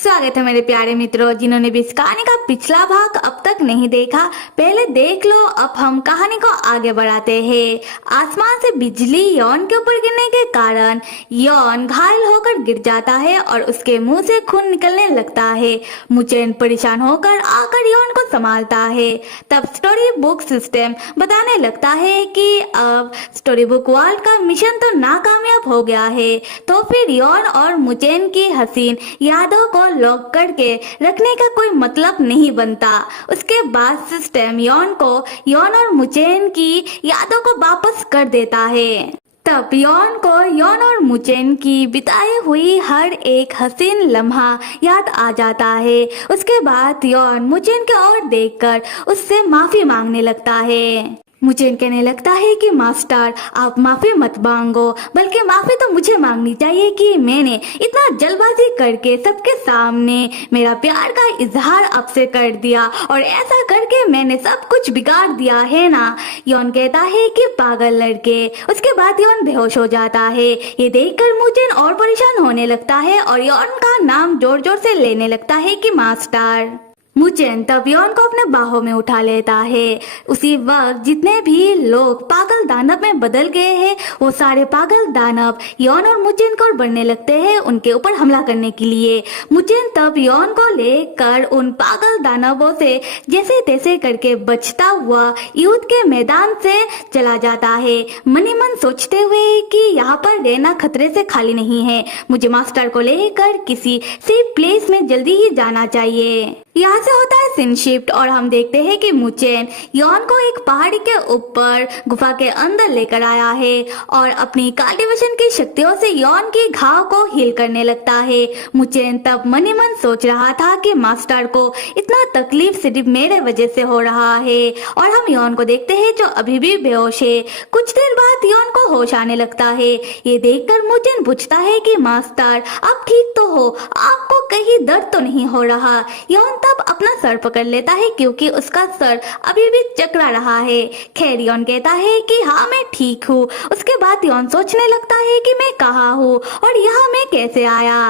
स्वागत है मेरे प्यारे मित्रों जिन्होंने भी इस कहानी का पिछला भाग अब तक नहीं देखा, पहले देख लो। अब हम कहानी को आगे बढ़ाते हैं। आसमान से बिजली यौन के ऊपर गिरने के कारण यौन घायल होकर गिर जाता है और उसके मुंह से खून निकलने लगता है। मुचेन परेशान होकर आकर यौन को संभालता है। तब स्टोरी बुक सिस्टम बताने लगता है कि अब स्टोरी बुक वर्ल्ड का मिशन तो नाकामयाब हो गया है, तो फिर यौन और मुचेन की हसीन यादों को लॉक करके रखने का कोई मतलब नहीं बनता। उसके बाद सिस्टम यौन और मुचेन की यादों को वापस कर देता है। तब यौन को यौन और मुचेन की बिताई हुई हर एक हसीन लम्हा याद आ जाता है। उसके बाद यौन मुचेन की ओर देखकर उससे माफी मांगने लगता है। मुचेन कहने लगता है कि मास्टर आप माफी मत मांगो, बल्कि माफी तो मुझे मांगनी चाहिए कि मैंने इतना जल्दबाजी करके सबके सामने मेरा प्यार का इजहार आपसे कर दिया और ऐसा करके मैंने सब कुछ बिगाड़ दिया है ना। यौन कहता है कि पागल लड़के। उसके बाद यौन बेहोश हो जाता है। ये देखकर मुचेन और परेशान होने लगता है और यौन का नाम जोर जोर से लेने लगता है कि मास्टर। मुचेन तब यौन को अपने बाहों में उठा लेता है। उसी वक्त जितने भी लोग पागल दानव में बदल गए हैं, वो सारे पागल दानव यौन और मुचेन को बढ़ने लगते हैं उनके ऊपर हमला करने के लिए। मुचेन तब यौन को लेकर उन पागल दानवों से जैसे तैसे करके बचता हुआ युद्ध के मैदान से चला जाता है, मनी मन सोचते हुए कि यहाँ पर रहना खतरे से खाली नहीं है। मुझे मास्टर को लेकर किसी सेफ प्लेस में जल्दी ही जाना चाहिए। यहाँ से होता है सीन शिफ्ट और हम देखते हैं कि मुचेन यौन को एक पहाड़ी के ऊपर गुफा के अंदर लेकर आया है और अपनी कल्टीवेशन की शक्तियों से यौन की घाव को हील करने लगता है। मुचेन तब मनी मन सोच रहा था कि मास्टर को इतना तकलीफ सिर्फ मेरे वजह से हो रहा है। और हम यौन को देखते हैं जो अभी भी बेहोश है। कुछ देर बाद यौन को होश आने लगता है। ये देखकर मुचेन पूछता है कि मास्टर आप ठीक तो हो, आपको कहीं दर्द तो नहीं हो रहा। यौन तब अपना सर पकड़ लेता है क्योंकि उसका सर अभी भी चकरा रहा है। खैर यौन कहता है कि हाँ मैं ठीक हूँ। उसके बाद यौन सोचने लगता है कि मैं कहाँ हूँ और यहाँ मैं कैसे आया।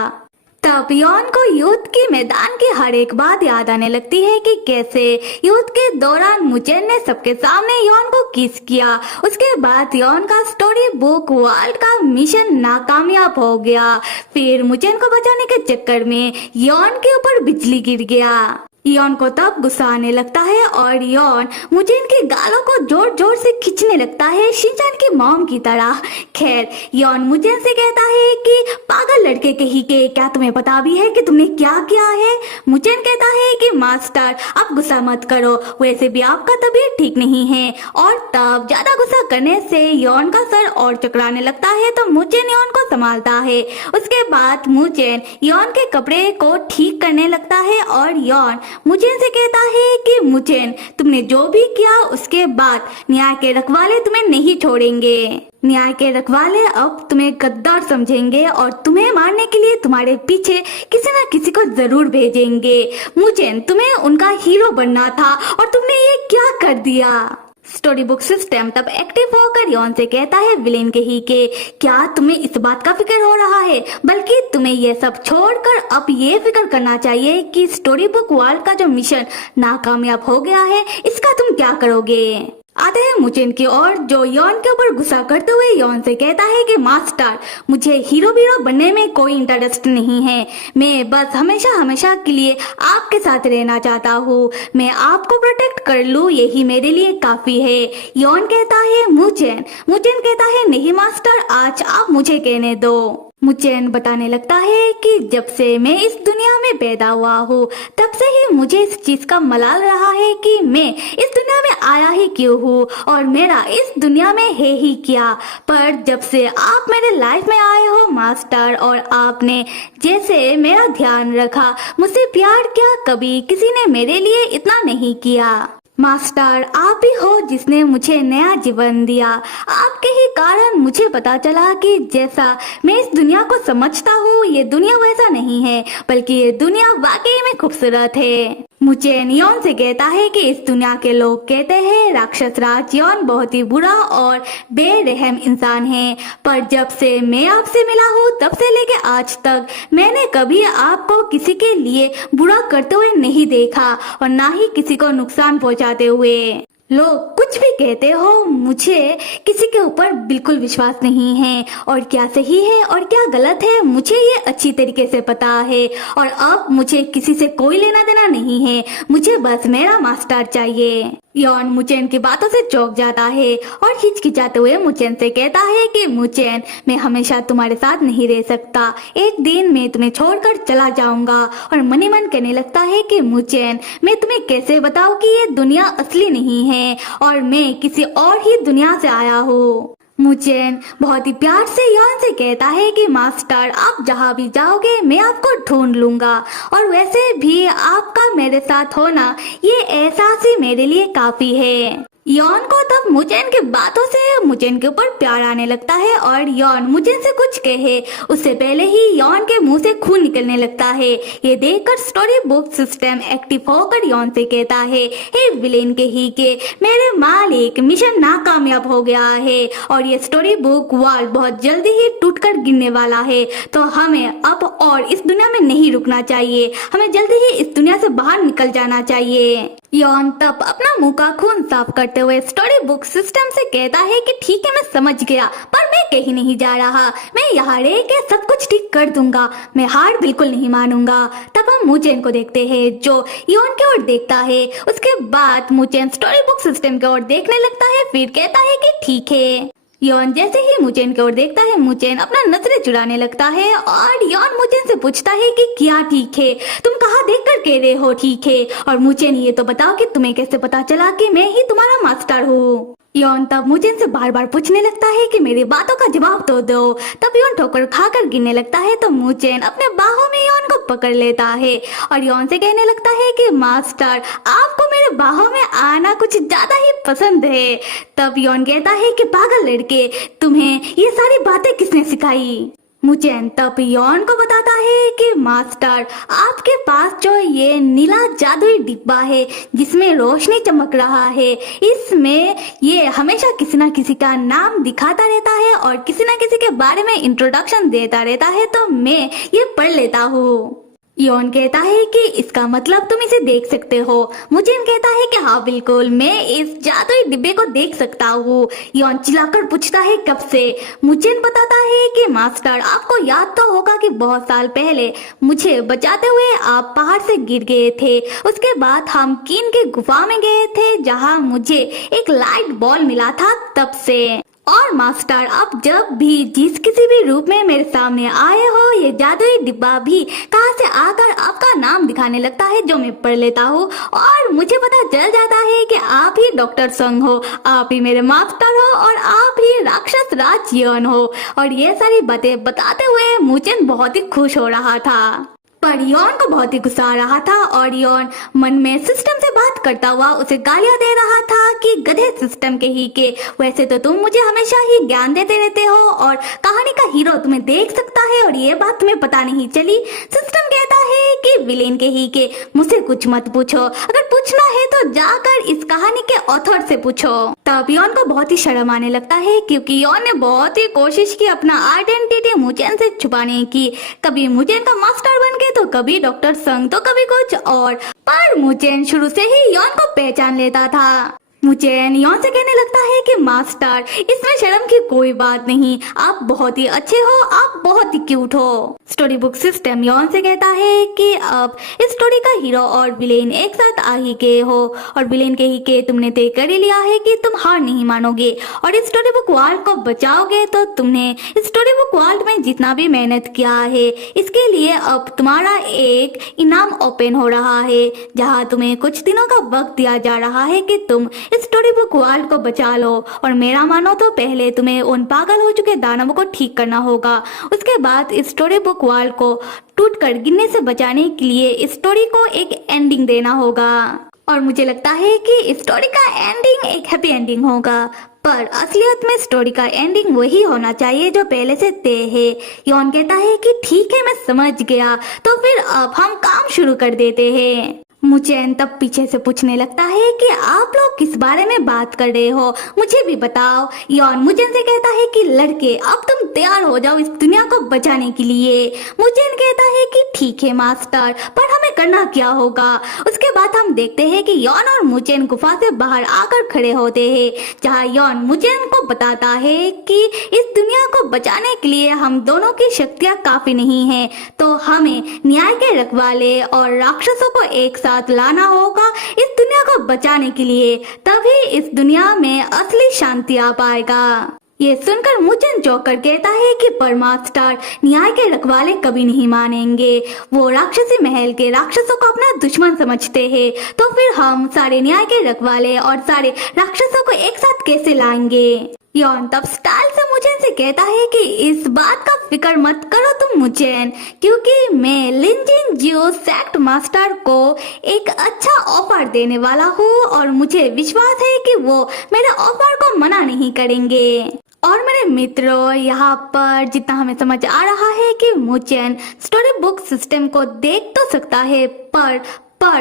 तब यौन को युद्ध के मैदान की हर एक बात याद आने लगती है कि कैसे युद्ध के दौरान मुचेन ने सबके सामने यौन को किस किया। उसके बाद यौन का स्टोरी बुक वर्ल्ड का मिशन नाकामयाब हो गया। फिर मुचेन को बचाने के चक्कर में यौन के ऊपर बिजली गिर गया। यौन को तब गुस्सा आने लगता है और यौन मुचेन के गालों को जोर जोर से खींचने लगता है, शिनचैन की मॉम की तरह। खैर यौन मुचेन से कहता है कि पागल लड़के कहीं के, क्या तुम्हें पता भी है कि तुमने क्या किया है। मुचेन कहता है कि मास्टर आप गुस्सा मत करो, वैसे भी आपका तबीयत ठीक नहीं है। और तब ज्यादा गुस्सा करने से यौन का सर और चकराने लगता है, तो मुचेन यौन को संभालता है। उसके बाद मुचेन यौन के कपड़े को ठीक करने लगता है और यौन मुचेन से कहता है कि मुचेन तुमने जो भी किया उसके बाद न्याय के रखवाले तुम्हें नहीं छोड़ेंगे। न्याय के रखवाले अब तुम्हें गद्दार समझेंगे और तुम्हें मारने के लिए तुम्हारे पीछे किसी न किसी को जरूर भेजेंगे। मुचेन तुम्हें उनका हीरो बनना था और तुमने ये क्या कर दिया। स्टोरी बुक सिस्टम तब एक्टिव होकर यौन से कहता है विलेन के ही के, क्या तुम्हें इस बात का फिक्र हो रहा है, बल्कि तुम्हें ये सब छोड़कर अब ये फिक्र करना चाहिए कि स्टोरी बुक वर्ल्ड का जो मिशन नाकामयाब हो गया है इसका तुम क्या करोगे। आते हैं मुचेन की ओर जो यौन के ऊपर गुस्सा करते हुए यौन से कहता है कि मास्टर मुझे हीरो बनने में कोई इंटरेस्ट नहीं है, मैं बस हमेशा हमेशा के लिए आपके साथ रहना चाहता हूँ। मैं आपको प्रोटेक्ट कर लूँ, यही मेरे लिए काफी है। यौन कहता है मुचेन कहता है नहीं मास्टर, आज आप मुझे कहने दो। मुचेन बताने लगता है कि जब से मैं इस दुनिया में पैदा हुआ हूँ तब से ही मुझे इस चीज का मलाल रहा है कि मैं इस दुनिया में आया ही क्यों हूँ और मेरा इस दुनिया में है ही क्या। पर जब से आप मेरे लाइफ में आए हो मास्टर और आपने जैसे मेरा ध्यान रखा, मुझसे प्यार किया, कभी किसी ने मेरे लिए इतना नहीं किया। मास्टर आप ही हो जिसने मुझे नया जीवन दिया। आपके ही कारण मुझे पता चला कि जैसा मैं इस दुनिया को समझता हूँ ये दुनिया वैसा नहीं है, बल्कि ये दुनिया वाकई में खूबसूरत है। मुचेन यॉन से कहता है कि इस दुनिया के लोग कहते हैं राक्षस राज यॉन बहुत ही बुरा और बेरहम इंसान है, पर जब से मैं आपसे मिला हूँ तब से लेके आज तक मैंने कभी आपको किसी के लिए बुरा करते हुए नहीं देखा और ना ही किसी को नुकसान पहुंचाते हुए। लोग कुछ भी कहते हो, मुझे किसी के ऊपर बिल्कुल विश्वास नहीं है और क्या सही है और क्या गलत है मुझे ये अच्छी तरीके से पता है और अब मुझे किसी से कोई लेना देना नहीं है, मुझे बस मेरा मास्टर चाहिए। यॉन मुचेन की बातों से चौंक जाता है और हिचकिचाते हुए मुचेन से कहता है कि मुचेन, मैं हमेशा तुम्हारे साथ नहीं रह सकता, एक दिन मैं तुम्हें छोड़कर चला जाऊंगा। और मनी मन कहने लगता है कि मुचेन, मैं तुम्हें कैसे बताऊं कि ये दुनिया असली नहीं है और मैं किसी और ही दुनिया से आया हूँ। मुचेन बहुत ही प्यार से यॉन से कहता है कि मास्टर, आप जहाँ भी जाओगे मैं आपको ढूंढ लूंगा और वैसे भी आपका मेरे साथ होना ये एहसास ही मेरे लिए काफी है। यॉन को तब मुचेन की बातों से मुचेन के ऊपर प्यार आने लगता है और यॉन मुचेन से कुछ कहे उससे पहले ही यॉन के मुंह से खून निकलने लगता है। ये देखकर स्टोरी बुक सिस्टम एक्टिव होकर यॉन से कहता है, हे विलेन के ही के मेरे मालिक, मिशन नाकामयाब हो गया है और ये स्टोरी बुक वर्ल्ड बहुत जल्दी ही टूटकर गिरने वाला है, तो हमें अब और इस दुनिया में नहीं रुकना चाहिए, हमें जल्दी ही इस दुनिया से बाहर निकल जाना चाहिए। यॉन तब अपना मुंह का खून साफ करते हुए स्टोरी बुक सिस्टम से कहता है कि ठीक है, मैं समझ गया, पर मैं कहीं नहीं जा रहा, मैं यहाँ रह के सब कुछ ठीक कर दूंगा, मैं हार बिल्कुल नहीं मानूंगा। तब हम मुचेन को देखते हैं जो यॉन की ओर देखता है। उसके बाद मुचेन स्टोरी बुक सिस्टम की ओर देखने लगता है, फिर कहता है कि ठीक है। यॉन जैसे ही मुचेन की ओर देखता है, मुचेन अपना नजरें चुराने लगता है और यॉन मुचेन से पूछता है कि क्या ठीक है, तुम कहाँ देखकर कह रहे हो ठीक है, और मुचेन ये तो बताओ कि तुम्हें कैसे पता चला कि मैं ही तुम्हारा मास्टर हूँ। यॉन तब मुचेन से बार बार पूछने लगता है कि मेरी बातों का जवाब तो दो। तब यॉन ठोकर खाकर गिरने लगता है तो मुचेन अपने बाहों में यॉन को पकड़ लेता है और यॉन से कहने लगता है कि मास्टर, आपको मेरे बाहों में आना कुछ ज्यादा ही पसंद है। तब यॉन कहता है कि पागल लड़के, तुम्हें ये सारी बातें किसने सिखाई। मुचेन तब यॉन को बताता है कि मास्टर, आपके पास जो ये नीला जादुई डिब्बा है जिसमें रोशनी चमक रहा है, इसमें ये हमेशा किसी न किसी का नाम दिखाता रहता है और किसी न किसी के बारे में इंट्रोडक्शन देता रहता है, तो मैं ये पढ़ लेता हूँ। यॉन कहता है कि इसका मतलब तुम इसे देख सकते हो। मुचेन कहता है कि हाँ बिल्कुल, मैं इस जादुई डिब्बे को देख सकता हूँ। यॉन चिल्लाकर पूछता है कब से। मुचेन बताता है कि मास्टर, आपको याद तो होगा कि बहुत साल पहले मुझे बचाते हुए आप पहाड़ से गिर गए थे, उसके बाद हम कीन के गुफा में गए थे जहाँ मुझे एक लाइट बॉल मिला था तब से। और मास्टर, आप जब भी जिस किसी भी रूप में मेरे सामने आए हो, ये जादुई डिब्बा भी कहां से आकर आपका नाम दिखाने लगता है जो मैं पढ़ लेता हूँ और मुझे पता चल जाता है कि आप ही डॉक्टर संग हो, आप ही मेरे मास्टर हो और आप ही राक्षस राज यॉन हो। और ये सारी बातें बताते हुए मुचेन बहुत ही खुश हो रहा था, पर यॉन को बहुत ही गुस्सा आ रहा था और यॉन मन में सिस्टम से बात करता हुआ उसे गालियां दे रहा था कि गधे सिस्टम के ही के, वैसे तो तुम मुझे हमेशा ही ज्ञान देते रहते हो और कहानी का हीरो तुम्हें देख सकता है और ये बात तुम्हें पता नहीं चली। सिस्टम कहता है कि विलेन के ही के मुझसे कुछ मत पूछो, अगर पूछना है तो जाकर इस कहानी के ऑथर से पूछो। तब यॉन को बहुत ही शर्म आने लगता है क्योंकि यॉन ने बहुत ही कोशिश की अपना आइडेंटिटी मुचेन से छुपाने की, कभी मुचेन का मास्टर बन के तो कभी डॉक्टर संग तो कभी कुछ और, पर मुचेन शुरू से ही यॉन को पहचान लेता था। मुचेन यॉन से कहने लगता है कि मास्टर, इसमें शर्म की कोई बात नहीं, आप बहुत ही अच्छे हो, आप बहुत ही क्यूट हो। स्टोरी बुक सिस्टम यॉन से कहता है कि अब इस स्टोरी का हीरो और विलेन एक साथ आ ही गए हो और विलेन के ही के तुमने तय कर ही लिया है कि तुम हार नहीं मानोगे और इस स्टोरी बुक वर्ल्ड को बचाओगे, तो तुमने इस स्टोरी बुक वर्ल्ड में जितना भी मेहनत किया है इसके लिए अब तुम्हारा एक इनाम ओपन हो रहा है जहाँ तुम्हें कुछ दिनों का वक्त दिया जा रहा है कि तुम इस स्टोरी बुक वर्ल्ड को बचा लो। और मेरा मानो तो पहले तुम्हें उन पागल हो चुके दानवों को ठीक करना होगा, उसके बाद इस स्टोरी बुक वर्ल्ड को टूटकर गिरने से बचाने के लिए इस स्टोरी को एक एंडिंग देना होगा। और मुझे लगता है कि इस स्टोरी का एंडिंग एक हैप्पी एंडिंग होगा, पर असलियत में स्टोरी का एंडिंग वही होना चाहिए जो पहले से तय है। यॉन कहता है कि ठीक है, मैं समझ गया, तो फिर अब हम काम शुरू कर देते हैं। मुचेन तब पीछे से पूछने लगता है कि आप लोग किस बारे में बात कर रहे हो, मुझे भी बताओ। यॉन मुचेन से कहता है कि लड़के अब तुम तैयार हो जाओ इस दुनिया को बचाने के लिए। मुचेन कहता है कि ठीक है मास्टर, पर हमें करना क्या होगा। उसके बाद हम देखते हैं कि यॉन और मुचेन गुफा से बाहर आकर खड़े होते हैं, जहाँ यॉन मुचेन को बताता है कि इस दुनिया को बचाने के लिए हम दोनों की शक्तियाँ काफी नहीं है, तो हमें न्याय के रखवाले और राक्षसों को एक साथ लाना होगा इस दुनिया को बचाने के लिए, तभी इस दुनिया में असली शांति आ पाएगा। ये सुनकर मुचेन चौंक कर कहता है कि पर मास्टर, न्याय के रखवाले कभी नहीं मानेंगे, वो राक्षसी महल के राक्षसों को अपना दुश्मन समझते हैं, तो फिर हम सारे न्याय के रखवाले और सारे राक्षसों को एक साथ कैसे लाएंगे। यॉन तब स्टाइल से मुचेन से कहता है कि इस बात का फिक्र मत करो तुम मुचेन, क्योंकि मैं लिनजिन जियो सेक्ट मास्टर को एक अच्छा ऑफर देने वाला हूँ और मुझे विश्वास है कि वो मेरे ऑफर को मना नहीं करेंगे। और मेरे मित्रों, यहाँ पर जितना हमें समझ आ रहा है कि मुचेन स्टोरी बुक सिस्टम को देख तो सकता है, पर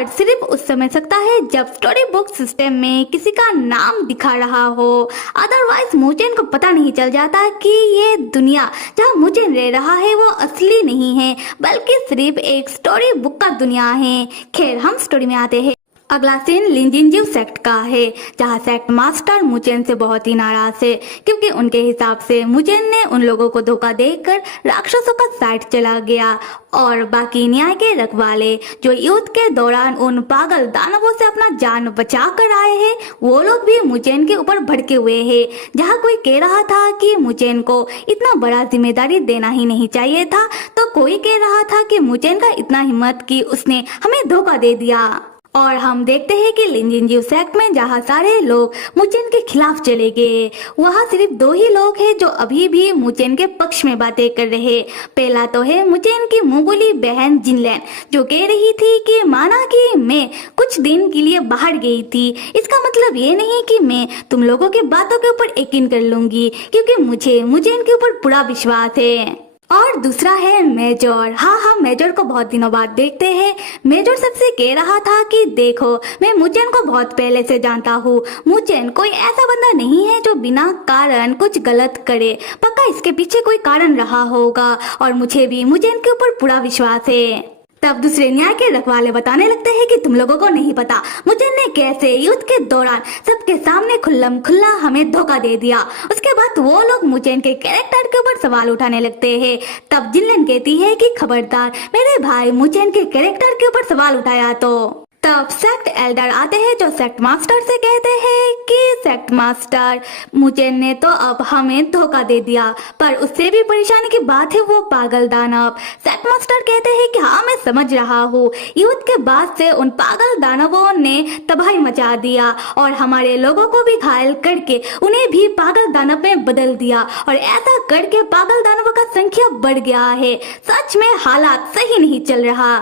सिर्फ उस समय सकता है जब स्टोरी बुक सिस्टम में किसी का नाम दिखा रहा हो। अदरवाइज मुचेन को पता नहीं चल जाता कि ये दुनिया जहाँ मुचेन रह रहा है वो असली नहीं है, बल्कि सिर्फ एक स्टोरी बुक का दुनिया है। खैर, हम स्टोरी में आते हैं। अगला सीन लिनजिनजियो सेक्ट का है, जहाँ सेक्ट मास्टर मुचेन से बहुत ही नाराज है, क्योंकि उनके हिसाब से मुचेन ने उन लोगों को धोखा देकर राक्षसों का साइड चला गया और बाकी न्याय के रखवाले जो युद्ध के दौरान उन पागल दानवों से अपना जान बचा कर आए हैं, वो लोग भी मुचेन के ऊपर भड़के हुए हैं। जहाँ कोई कह रहा था कि मुचेन को इतना बड़ा जिम्मेदारी देना ही नहीं चाहिए था, तो कोई कह रहा था कि मुचेन का इतना हिम्मत कि उसने हमें धोखा दे दिया। और हम देखते हैं कि लिनजिनजियो सेक्ट में जहाँ सारे लोग मुचेन के खिलाफ चले गए, वहाँ सिर्फ 2 ही लोग हैं जो अभी भी मुचेन के पक्ष में बातें कर रहे। पहला तो है मुचेन की मुंगुली बहन जिनलेन, जो कह रही थी कि माना कि मैं कुछ दिन के लिए बाहर गई थी, इसका मतलब ये नहीं कि मैं तुम लोगों की बातों के ऊपर यकीन कर लूंगी, क्योंकि मुझे मुचेन के ऊपर पूरा विश्वास है। और दूसरा है मेजर। हाँ, मेजर को बहुत दिनों बाद देखते हैं। मेजर सबसे कह रहा था कि देखो, मैं मुचेन को बहुत पहले से जानता हूँ, मुचेन कोई ऐसा बंदा नहीं है जो बिना कारण कुछ गलत करे, पक्का इसके पीछे कोई कारण रहा होगा और मुझे भी मुचेन के ऊपर पूरा विश्वास है। तब दूसरे न्याय के रखवाले बताने लगते हैं कि तुम लोगों को नहीं पता मुचेन ने कैसे युद्ध के दौरान सबके सामने खुल्लम खुल्ला हमें धोखा दे दिया। उसके बाद वो लोग मुचेन के कैरेक्टर के ऊपर सवाल उठाने लगते हैं। तब जिनलेन कहती है कि खबरदार मेरे भाई मुचेन के कैरेक्टर के ऊपर सवाल उठाया तो। तब सेक्ट एल्डर आते हैं जो सेक्ट मास्टर से कहते हैं कि सेक्ट मास्टर, मुचेन ने तो अब हमें धोखा दे दिया, पर उससे भी परेशानी की बात है वो पागल दानव। सेक्ट मास्टर कहते हैं कि हाँ, मैं समझ रहा हूँ, युद्ध के बाद से उन पागल दानवों ने तबाही मचा दिया और हमारे लोगों को भी घायल करके उन्हें भी पागल दानव में बदल दिया, और ऐसा करके पागल दानवों का संख्या बढ़ गया है। सच में हालात सही नहीं चल रहा।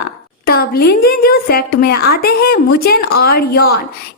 तब लिनजिनजियो सेक्ट में आते हैं मुचेन और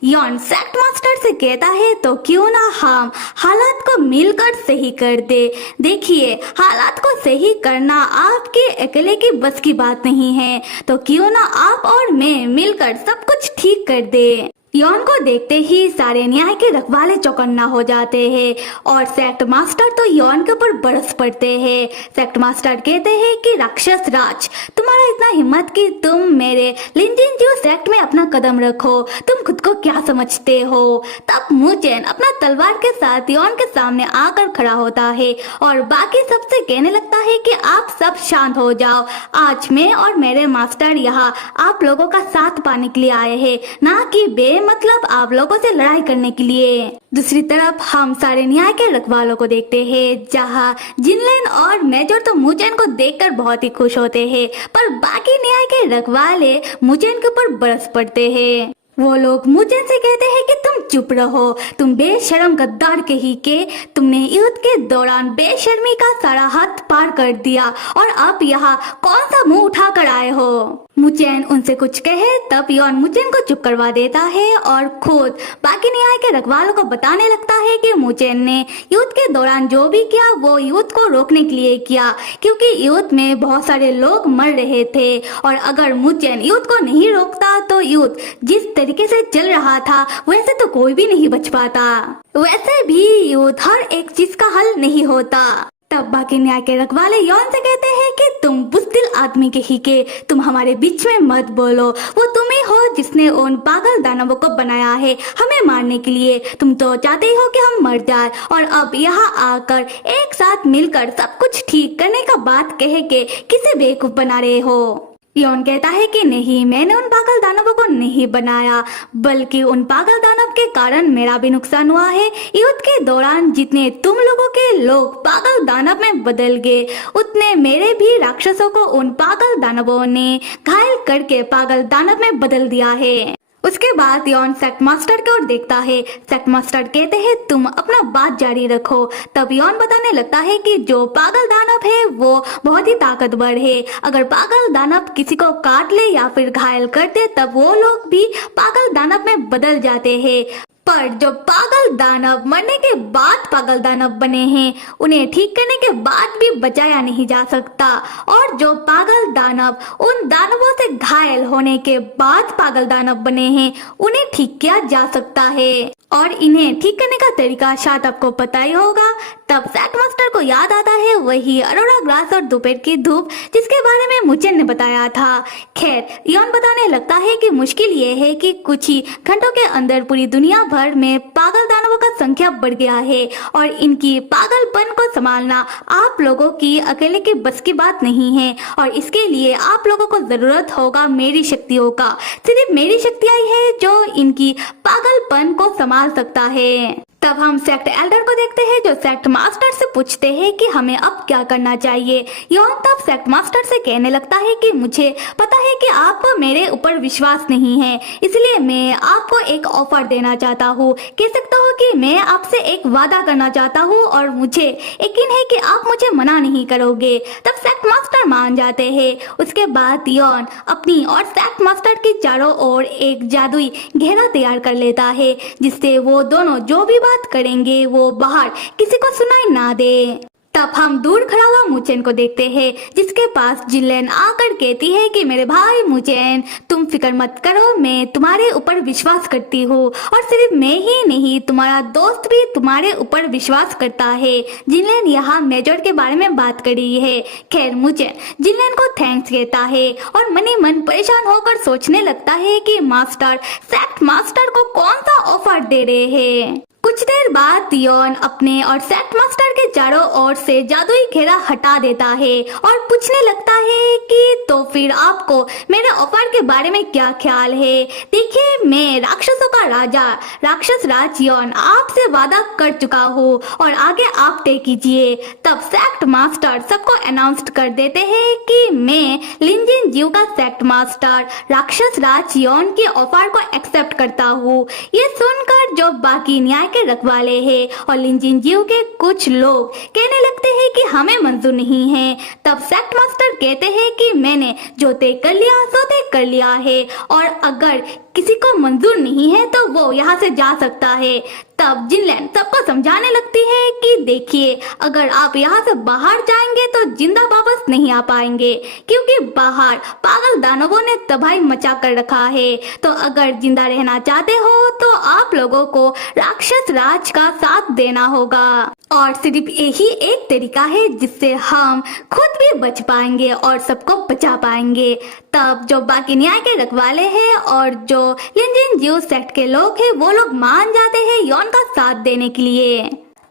यॉन सेक्ट मास्टर से कहता है तो क्यों ना हम हालात को मिलकर सही कर दे। देखिए, हालात को सही करना आपके अकेले की बस की बात नहीं है, तो क्यों ना आप और मैं मिलकर सब कुछ ठीक कर दे। यॉन को देखते ही सारे न्याय के रखवाले चौकन्ना हो जाते हैं और सेक्ट मास्टर तो यॉन के ऊपर बरस पड़ते हैं। सेक्ट मास्टर कहते हैं कि राक्षस राज, तुम्हारा इतना हिम्मत कि तुम मेरे लिनजिनजियो सेक्ट में अपना कदम रखो, तुम खुद को क्या समझते हो। तब मुचेन अपना तलवार के साथ यॉन के सामने आकर खड़ा होता है और बाकी सबसे कहने लगता है कि आप सब शांत हो जाओ, आज मैं और मेरे मास्टर यहाँ आप लोगों का साथ पाने के लिए आए हैं, ना कि मतलब आप लोगों से लड़ाई करने के लिए। दूसरी तरफ हम सारे न्याय के रखवालों को देखते हैं, जहाँ जिनलेन और मेजर तो मुचेन को देखकर बहुत ही खुश होते हैं, पर बाकी न्याय के रखवाले मुचेन के ऊपर बरस पड़ते हैं। वो लोग मुझे से कहते हैं कि तुम चुप रहो, तुम बेशरम गद्दार कहीं के, तुमने युद्ध के दौरान बेशर्मी का सारा हद पार कर दिया और अब यहाँ कौन सा मुंह उठा कर आए हो। मुचेन उनसे कुछ कहे तब यॉन मुचेन को चुप करवा देता है और खुद बाकी न्याय के रखवालों को बताने लगता है कि मुचेन ने युद्ध के दौरान जो भी किया वो युद्ध को रोकने के लिए किया, क्योंकि युद्ध में बहुत सारे लोग मर रहे थे और अगर मुचेन युद्ध को नहीं रोकता तो युद्ध जिस तरीके से चल रहा था वैसे तो कोई भी नहीं बच पाता। वैसे भी युद्ध हर एक चीज का हल नहीं होता। तब बाकी न्याय के रखवाले यॉन से कहते हैं कि तुम बुज़दिल आदमी के ही के, तुम हमारे बीच में मत बोलो, वो तुम ही हो जिसने उन पागल दानवों को बनाया है हमें मारने के लिए। तुम तो चाहते ही हो कि हम मर जाए और अब यहाँ आकर एक साथ मिलकर सब कुछ ठीक करने का बात कह के किसे बेवकूफ बना रहे हो। यॉन कहता है कि नहीं, मैंने उन पागल दानवों को नहीं बनाया, बल्कि उन पागल दानव के कारण मेरा भी नुकसान हुआ है। युद्ध के दौरान जितने तुम लोगों के लोग पागल दानव में बदल गए उतने मेरे भी राक्षसों को उन पागल दानवों ने घायल करके पागल दानव में बदल दिया है। उसके बाद यॉन सेक्ट मास्टर की ओर देखता है। सेक्ट मास्टर कहते हैं तुम अपना बात जारी रखो। तब यॉन बताने लगता है कि जो पागल दानव है वो बहुत ही ताकतवर है, अगर पागल दानव किसी को काट ले या फिर घायल कर दे तब वो लोग भी पागल दानव में बदल जाते हैं, पर जो पागल दानव मरने के बाद पागल दानव बने हैं उन्हें ठीक करने के बाद भी बचाया नहीं जा सकता, और जो पागल दानव उन दानवों से घायल होने के बाद पागल दानव बने हैं उन्हें ठीक किया जा सकता है, और इन्हें ठीक करने का तरीका शायद आपको पता ही होगा। तब सेक्ट मास्टर को याद आता है वही अरोरा ग्रास और दोपहर की धूप जिसके बारे में मुचेन ने बताया था। खैर यॉन बताने लगता है कि मुश्किल ये है कि कुछ ही घंटों के अंदर पूरी दुनिया भर में पागल दानवों का संख्या बढ़ गया है और इनकी पागलपन को संभालना आप लोगों की अकेले के बस की बात नहीं है, और इसके लिए आप लोगों को जरूरत होगा मेरी शक्तियों का। सिर्फ मेरी शक्तियां ही है जो इनकी पागलपन को संभाल सकता है। तब हम सेक्ट एल्डर को देखते हैं जो सेक्ट मास्टर से पूछते हैं कि हमें अब क्या करना चाहिए। यॉन तब सेक्ट मास्टर से कहने लगता है कि मुझे पता है कि आपको मेरे ऊपर विश्वास नहीं है, इसलिए मैं आपको एक ऑफर देना चाहता हूँ। कह सकता हूँ कि मैं आपसे एक वादा करना चाहता हूँ और मुझे यकीन है कि आप मुझे मना नहीं करोगे। तब सेक्ट मास्टर मान जाते हैं। उसके बाद यॉन अपनी और सेक्ट मास्टर की चारों ओर एक जादुई घेरा तैयार कर लेता है जिससे वो दोनों जो भी बात करेंगे वो बाहर किसी को सुनाई ना दे। तब हम दूर खड़ा हुआ मुचेन को देखते हैं जिसके पास जिलेन आकर कहती है कि मेरे भाई मुचेन तुम फिक्र मत करो, मैं तुम्हारे ऊपर विश्वास करती हूँ, और सिर्फ मैं ही नहीं तुम्हारा दोस्त भी तुम्हारे ऊपर विश्वास करता है। जिलेन यहाँ मेजर के बारे में बात कर रही है। खैर मुचेन जिलेन को थैंक्स कहता है और मन ही मन परेशान होकर सोचने लगता है कि मास्टर सेक्ट मास्टर को कौन सा ऑफर दे रहे हैं। कुछ देर बाद यॉन अपने और सेक्ट मास्टर के चारों ओर से जादुई घेरा हटा देता है और पूछने लगता है कि तो फिर आपको मेरे ऑफर के बारे में क्या ख्याल है। देखिए मैं राक्षसों का राजा राक्षस राज यॉन आपसे वादा कर चुका हूँ और आगे आप तय कीजिए। तब सेक्ट मास्टर सबको अनाउंस कर देते हैं कि मैं लिंजिन जीव का सेक्ट मास्टर राक्षस राज यॉन के ऑफर को एक्सेप्ट करता हूँ। ये सुनकर जो बाकी न्याय के रखवाले हैं और लिंजिन जीव के कुछ लोग कहने लगते हैं कि हमें मंजूर नहीं है। तब सेक्ट मास्टर कहते हैं कि मैंने जो तय कर लिया सो तय कर लिया है, और अगर किसी को मंजूर नहीं है तो वो यहाँ से जा सकता है। तब जिनलैन सबको समझाने लगती है कि देखिए अगर आप यहाँ से बाहर जाएंगे तो जिंदा वापस नहीं आ पाएंगे, क्योंकि बाहर पागल दानवों ने तबाही मचा कर रखा है। तो अगर जिंदा रहना चाहते हो तो आप लोगों को राक्षस राज का साथ देना होगा, और सिर्फ यही एक तरीका है जिससे हम खुद भी बच पाएंगे और सबको बचा पाएंगे। तब जो बाकी न्याय के रखवाले हैं और जो लिंजिन जीव सेक्ट के लोग हैं वो लोग मान जाते हैं यॉन का साथ देने के लिए।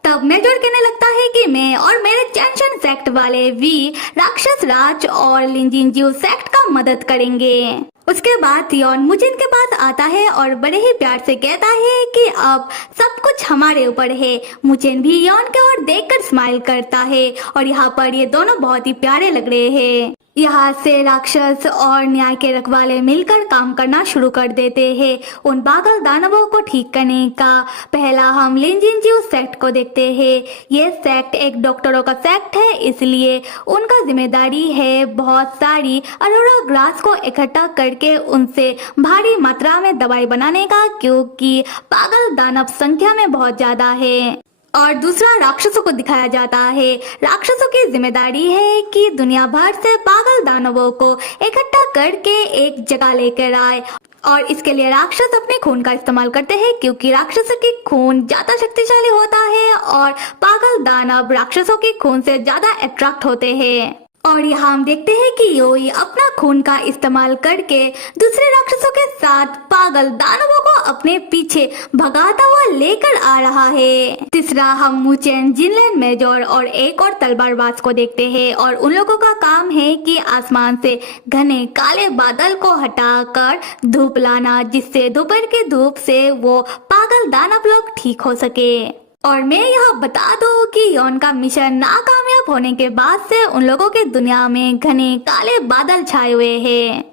तब मेजर कहने लगता है कि मैं और मेरे चैंशन सेक्ट वाले भी राक्षस राज और लिंजिन जीव सेक्ट का मदद करेंगे। उसके बाद यॉन मुचेन के पास आता है और बड़े ही प्यार से कहता है कि अब सब कुछ हमारे ऊपर है। मुचेन भी यॉन के ओर देखकर स्माइल करता है और यहाँ पर ये दोनों बहुत ही प्यारे लग रहे हैं। यहाँ से राक्षस और न्याय के रखवाले मिलकर काम करना शुरू कर देते हैं उन पागल दानवों को ठीक करने का। पहला हम लिन जिनजियो सेक्ट को देखते हैं। ये सेक्ट एक डॉक्टरों का सेक्ट है, इसलिए उनका जिम्मेदारी है बहुत सारी अरोरा ग्रास को इकट्ठा करके उनसे भारी मात्रा में दवाई बनाने का, क्योंकि पागल दानव संख्या में बहुत ज्यादा है। और दूसरा राक्षसों को दिखाया जाता है। राक्षसों की जिम्मेदारी है कि दुनिया भर से पागल दानवों को इकट्ठा करके एक जगह लेकर आए, और इसके लिए राक्षस अपने खून का इस्तेमाल करते हैं, क्योंकि राक्षसों की खून ज्यादा शक्तिशाली होता है और पागल दानव राक्षसों के खून से ज्यादा अट्रैक्ट होते हैं। और यहाँ हम देखते हैं कि योई अपना खून का इस्तेमाल करके दूसरे राक्षसों के साथ पागल दानवों को अपने पीछे भगाता हुआ लेकर आ रहा है। तीसरा हम मुचेन, जिनलैन मेजर और एक और तलवारबाज को देखते हैं, और उन लोगों का काम है कि आसमान से घने काले बादल को हटाकर धूप लाना, जिससे दोपहर की धूप से वो पागल दानव लोग ठीक हो सके। और मैं यह बता दूं कि यौन का मिशन नाकामयाब होने के बाद से उन लोगों के दुनिया में घने काले बादल छाए हुए हैं।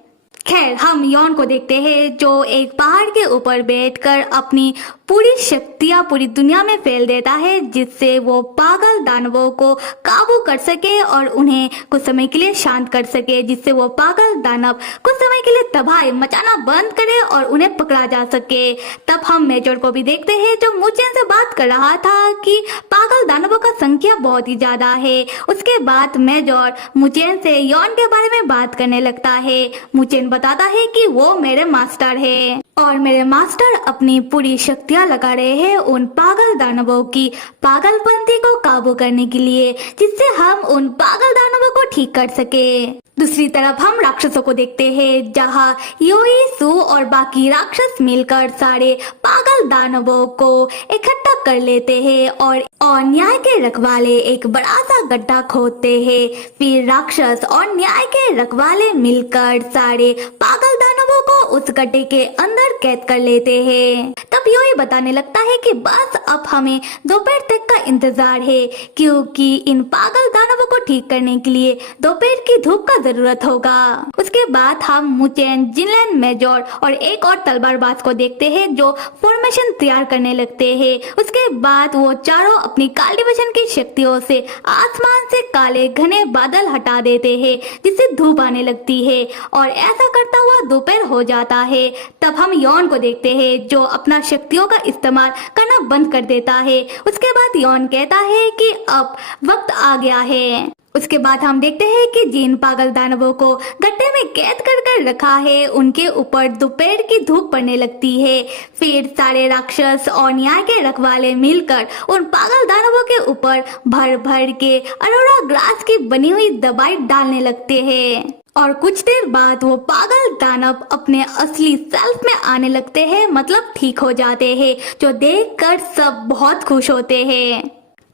खैर, हम यौन को देखते हैं जो एक पहाड़ के ऊपर बैठकर अपनी पूरी शक्तियां पूरी दुनिया में फैल देता है, जिससे वो पागल दानवों को काबू कर सके और उन्हें कुछ समय के लिए शांत कर सके, जिससे वो पागल दानव कुछ समय के लिए तबाही मचाना बंद करे और उन्हें पकड़ा जा सके। तब हम मेजर को भी देखते हैं जो मुचेन से बात कर रहा था कि पागल दानवों का संख्या बहुत ही ज्यादा है। उसके बाद मेजर मुचेन से यौन के बारे में बात करने लगता है। मुचेन बताता है कि वो मेरे मास्टर है और मेरे मास्टर अपनी पूरी शक्तियां लगा रहे हैं उन पागल दानवों की पागलपंती को काबू करने के लिए, जिससे हम उन पागल दानवों को ठीक कर सके। दूसरी तरफ हम राक्षसों को देखते हैं, जहां योई, सू और बाकी राक्षस मिलकर सारे पागल दानवों को इकट्ठा कर लेते हैं और न्याय के रखवाले एक बड़ा सा गड्ढा खोदते हैं। फिर राक्षस और न्याय के रखवाले मिलकर सारे पागल दानवों को उस गड्ढे के अंदर कैद कर लेते हैं। तब योई बताने लगता है कि बस अब हमें दोपहर तक का इंतजार है, क्योंकि इन पागल दानवों को ठीक करने के लिए दोपहर की धूप का जरूरत होगा। उसके बाद हम मुचेन, जिनलैन मेजर और एक और तलवारबाज को देखते हैं जो फॉर्मेशन तैयार करने लगते हैं। उसके बाद वो चारों अपनी काल डिवीजन की शक्तियों से आसमान से काले घने बादल हटा देते हैं, जिससे धूप आने लगती है और ऐसा करता हुआ दोपहर हो जाता है। तब हम यौन को देखते हैं जो अपना शक्तियों का इस्तेमाल करना बंद कर देता है। उसके बाद यौन कहता है कि अब वक्त आ गया है। उसके बाद हम देखते हैं कि जिन पागल दानवों को गड्ढे में कैद कर रखा है उनके ऊपर दोपहर की धूप पड़ने लगती है। फिर सारे राक्षस और न्याय के रखवाले मिलकर उन पागल दानवों के ऊपर भर भर के अरोरा ग्रास की बनी हुई दवाई डालने लगते हैं और कुछ देर बाद वो पागल दानव अपने असली सेल्फ में आने लगते हैं, मतलब ठीक हो जाते हैं, जो देखकर सब बहुत खुश होते हैं।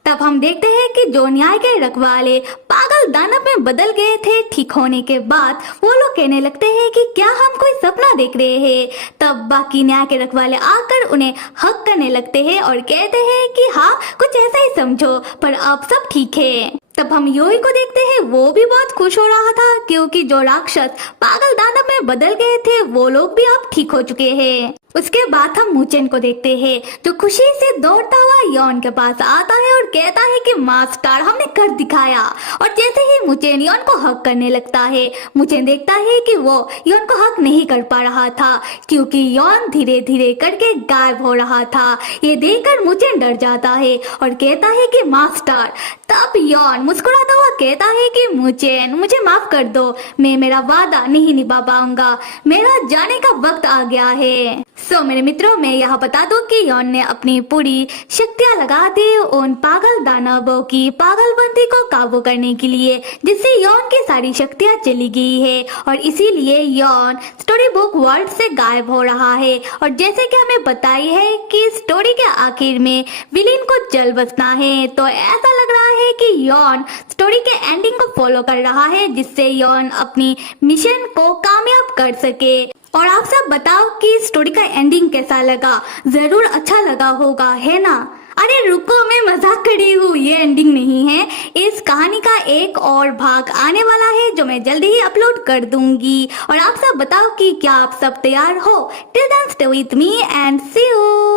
तब हम देखते हैं कि जो न्याय के रखवाले पागल दानव में बदल गए थे, ठीक होने के बाद वो लोग कहने लगते हैं कि क्या हम कोई सपना देख रहे हैं। तब बाकी न्याय के रखवाले आकर उन्हें हक करने लगते हैं और कहते हैं कि हाँ, कुछ ऐसा ही समझो, पर अब सब ठीक है। तब हम योई को देखते हैं, वो भी बहुत खुश हो रहा था, क्योंकि जो राक्षस पागल दानव में बदल गए थे वो लोग भी अब ठीक हो चुके हैं। उसके बाद हम मुचेन को देखते हैं जो खुशी से दौड़ता हुआ यौन के पास आता है और कहता है कि मास्टर, हमने कर दिखाया। और जैसे ही मुचेन यौन को हक करने लगता है, मुचेन देखता है कि वो यौन को हक नहीं कर पा रहा था, क्योंकि यौन धीरे धीरे करके गायब हो रहा था। ये देखकर मुचेन डर जाता है और कहता है कि मास्टर। तब यौन मुस्कुराता हुआ कहता है कि मुचेन, मुझे माफ कर दो, मैं मेरा वादा नहीं निभा पाऊंगा, मेरा जाने का वक्त आ गया है। मेरे मित्रों, मैं यह बता दूं कि यौन ने अपनी पूरी शक्तियां लगा दी उन पागल दानवों की पागलबंदी को काबू करने के लिए, जिससे यौन की सारी शक्तियां चली गई है और इसीलिए यौन स्टोरी बुक वर्ल्ड से गायब हो रहा है। और जैसे कि हमें बताई है कि स्टोरी के आखिर में विलीन को जल बसना है, तो ऐसा लग रहा है कि यौन स्टोरी के एंडिंग को फॉलो कर रहा है, जिससे यौन अपनी मिशन को कामयाब कर सके। और आप सब बताओ कि स्टोरी का एंडिंग कैसा लगा? जरूर अच्छा लगा होगा, है ना? अरे रुको, मैं मजाक कर रही हूँ, ये एंडिंग नहीं है। इस इस कहानी का एक और भाग आने वाला है जो मैं जल्दी ही अपलोड कर दूंगी। और आप सब बताओ कि क्या आप सब तैयार हो? Till then stay with me and see you.